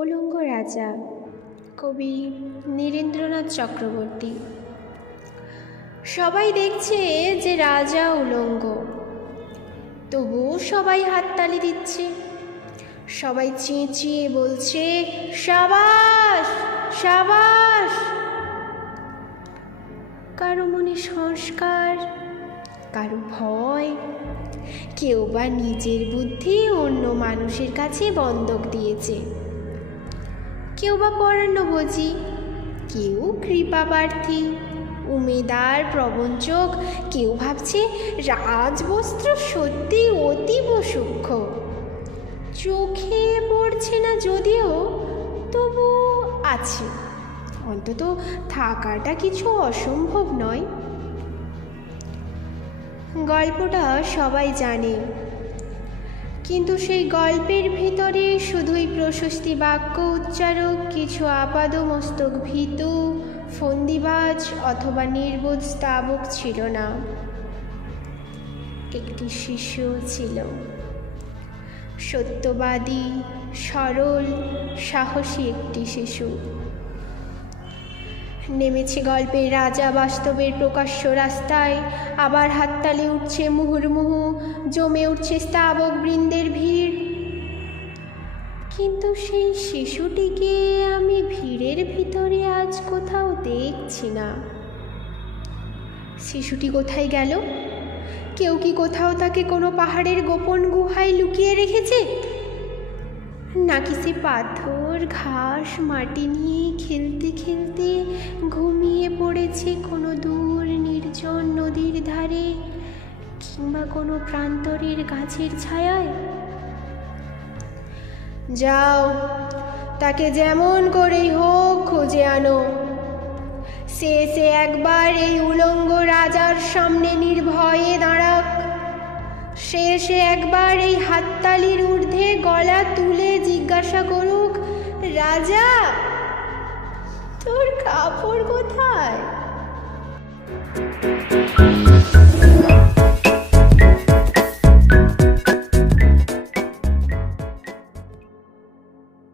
উলঙ্গ রাজা কবি নীরেন্দ্রনাথ চক্রবর্তী সবাই দেখছে যে রাজা উলঙ্গ তবুও সবাই হাততালি দিচ্ছে সবাই চেঁচিয়ে বলছে সাবাস সাবাস কারো মনে সংস্কার কারো ভয় কেউ বা নিজের বুদ্ধি অন্য মানুষের কাছে বন্ধক দিয়েছে কেউ বা পরান্নভোজী কেউ কৃপাপ্রার্থী উমেদার প্রবঞ্চক কেউ ভাবছে রাজবস্ত্র সত্যি অতীব সূক্ষ্ম চোখে পড়ছে না যদিও তবু আছে অন্তত থাকাটা কিছু অসম্ভব নয় গল্পটা সবাই জানে কিন্তু সেই গল্পের ভিতরে শুধুই প্রশস্তি বাক্য উচ্চারক কিছু আপাদমস্তক ভীতু ফন্দিবাজ অথবা নির্বোধ স্তাবক ছিল না একটি শিশু ছিল সত্যবাদী সরল সাহসী একটি শিশু নেমেছে গল্পের রাজা বাস্তবের প্রকাশ্য রাস্তায় আবার হাততালি উঠছে মুহুর্মুহু জমে উঠছে স্তাবক বৃন্দের ভিড় কিন্তু সেই শিশুটিকে আমি ভিড়ের ভিতরে আজ কোথাও দেখছি না শিশুটি কোথায় গেল কেউ কি কোথাও তাকে কোনো পাহাড়ের গোপন গুহায় লুকিয়ে রেখেছে নাকি সে পাথর ঘাস মাটি নিয়ে খেলতে খেলতে ঘুমিয়ে পড়েছি কোনো দূর নির্জন নদীর ধারে কিংবা কোনো প্রান্তরের গাছের ছায়ায় যাও তাকে যেমন করেই হোক খুঁজে আনো সে সে একবার এই উলঙ্গ রাজার সামনে নির্ভয়ে দাঁড়াক সে সে একবার এই হাততালির ঊর্ধ্বে গলা তুলে জিজ্ঞাসা করুক রাজা তোর কাপড় কোথায়